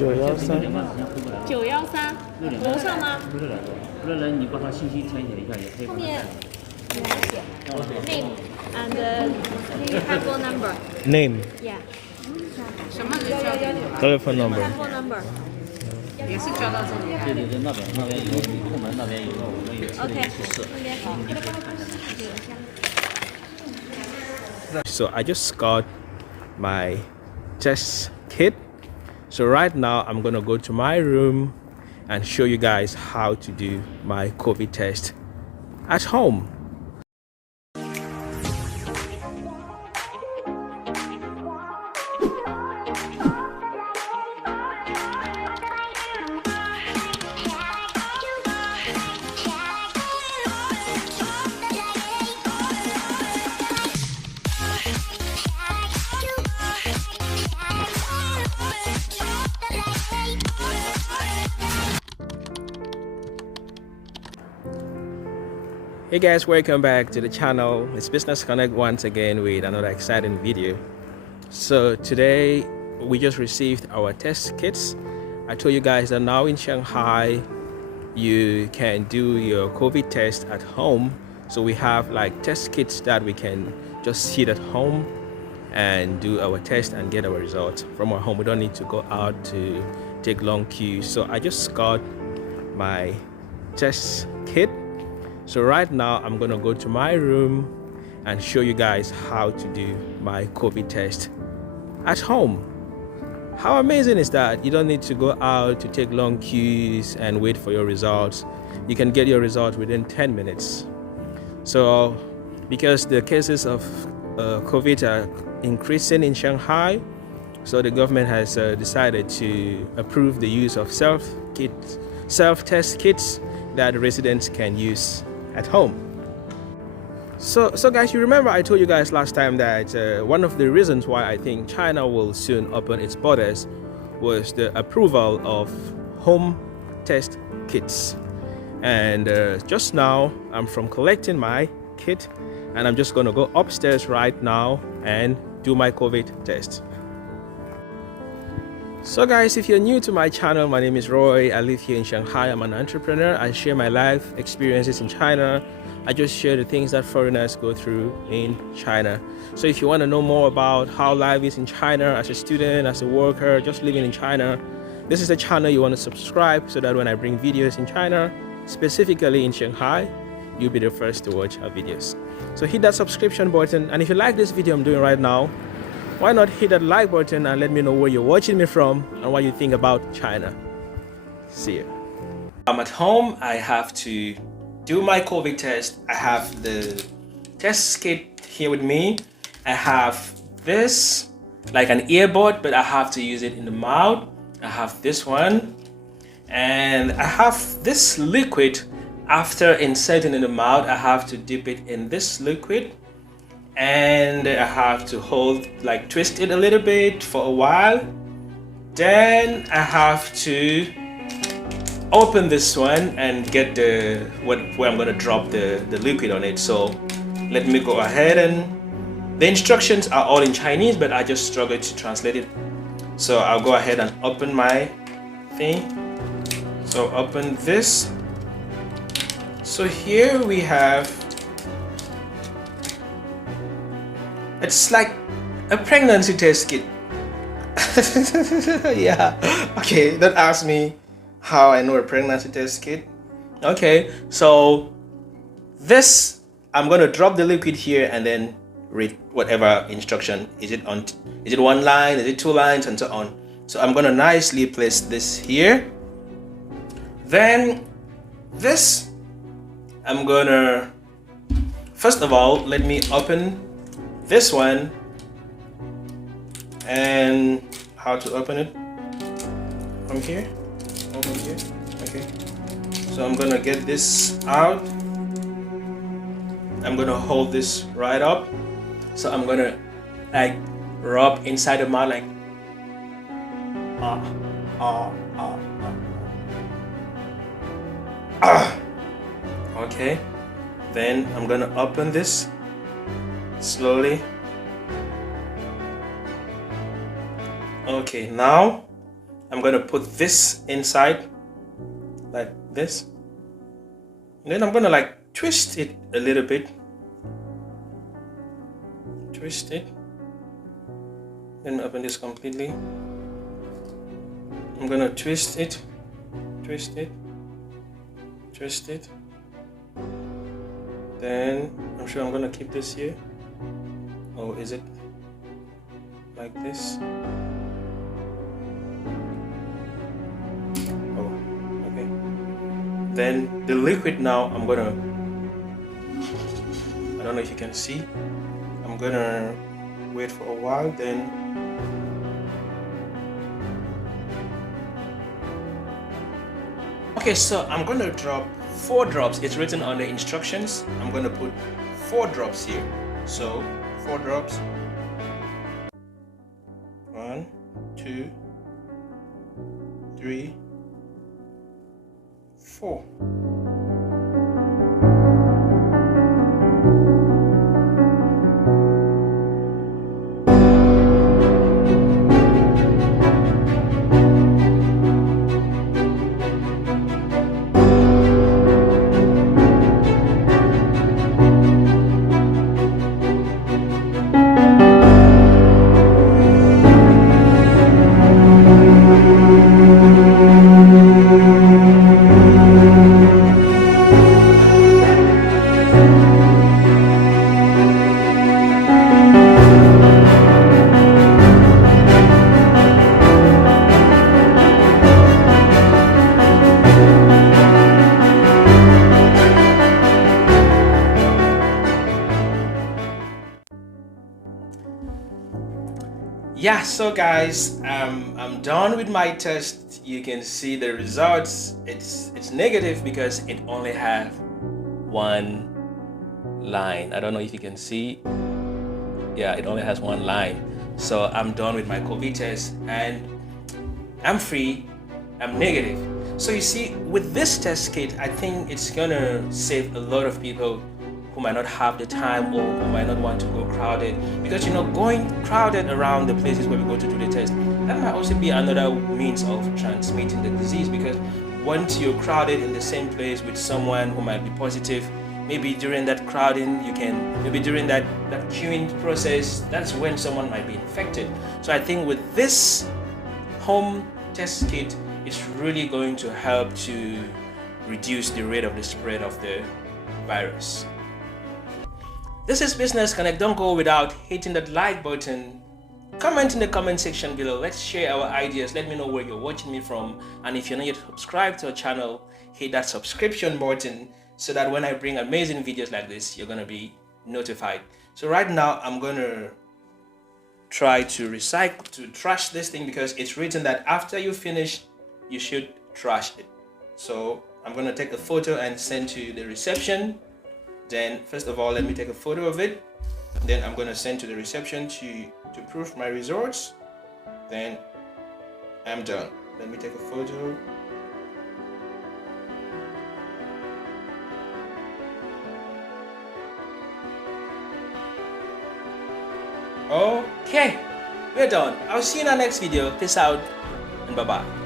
913楼上吗？不然你把它信息填写一下也可以。后面你来写 name and telephone number. Name, Yeah. 什么就交给你了， telephone number. Telephone number. 也是交到这里。对对对，那边有后门那边有个我们有测的提示，那边好。你可以看一下。 So I just got my test kit. So right now I'm gonna go to my room and show you guys how to do my COVID test at home. Hey guys, welcome back to the channel. It's Business Connect once again with another exciting video. So today we just received our test kits. I told you guys that now in Shanghai you can do your COVID test at home. So we have like test kits that we can just sit at home and do our test and get our results from our home. We don't need to go out to take long queues. So I just got my test kit. So right now I'm gonna go to my room and show you guys how to do my COVID test at home. How amazing is that? You don't need to go out to take long queues and wait for your results. You can get your results within 10 minutes. So because the cases of COVID are increasing in Shanghai, so the government has decided to approve the use of self-test kits that residents can use at home. So guys, you remember I told you guys last time that one of the reasons why I think China will soon open its borders was the approval of home test kits. And just now I'm from collecting my kit and I'm just gonna go upstairs right now and do my COVID test. So guys, if you're new to my channel, my name is Roy. I live here in Shanghai. I'm an entrepreneur. I share my life experiences in China. I just share the things that foreigners go through in China. So if you want to know more about how life is in China as a student, as a worker, just living in China, this is the channel you want to subscribe so that when I bring videos in China, specifically in Shanghai, you'll be the first to watch our videos. So hit that subscription button, and if you like this video I'm doing right now, why not hit that like button and let me know where you're watching me from and what you think about China. See you. I'm at home. I have to do my COVID test. I have the test kit here with me. I have this, like an earbud, but I have to use it in the mouth. I have this one. And I have this liquid. After inserting in the mouth, I have to dip it in this liquid. And I have to twist it a little bit for a while. Then I have to open this one and get where I'm gonna drop the liquid on it. So let me go ahead, and the instructions are all in Chinese, but I just struggled to translate it. So I'll go ahead and open my thing. So open this. So here we have, it's like a pregnancy test kit. Yeah, okay, don't ask me how I know a pregnancy test kit. Okay, so this, I'm gonna drop the liquid here and then read whatever instruction. Is it one line, is it 2 lines, and so on. So I'm gonna nicely place this here. Then this, I'm gonna, first of all, let me open this one. And how to open it? From here? Open here? Okay. So I'm gonna get this out. I'm gonna hold this right up. So I'm gonna like rub inside the mouth like Okay. Then I'm gonna open this slowly. Okay, now I'm gonna put this inside like this, and then I'm gonna like twist it a little bit. Twist it, then open this completely. I'm gonna twist it, twist it, twist it. Then I'm sure I'm gonna keep this here. Oh, is it like this? Oh, okay. Then the liquid now, I'm gonna, I don't know if you can see, I'm gonna wait for a while, then okay, so I'm gonna drop 4 drops. It's written on the instructions. I'm gonna put 4 drops here. So 4 drops. 1, 2, 3, 4. Yeah, so guys, I'm done with my test. You can see the results. It's negative because it only have 1 line. I don't know if you can see. Yeah, it only has 1 line. So I'm done with my COVID test and I'm free. I'm negative. So you see, with this test kit, I think it's gonna save a lot of people who might not have the time or who might not want to go crowded, because you know, going crowded around the places where we go to do the test, that might also be another means of transmitting the disease, because once you're crowded in the same place with someone who might be positive, maybe during that crowding maybe during that queuing process, that's when someone might be infected. So I think with this home test kit, it's really going to help to reduce the rate of the spread of the virus. This is Business Connect. Don't go without hitting that like button. Comment in the comment section below. Let's share our ideas. Let me know where you're watching me from. And if you're not yet subscribed to our channel, hit that subscription button so that when I bring amazing videos like this, you're going to be notified. So right now, I'm going to try to trash this thing, because it's written that after you finish, you should trash it. So I'm going to take a photo and send to the reception. Then first of all, let me take a photo of it. Then I'm going to send to the reception to prove my results. Then I'm done. Let me take a photo. Okay, we're done. I'll see you in our next video. Peace out and bye-bye.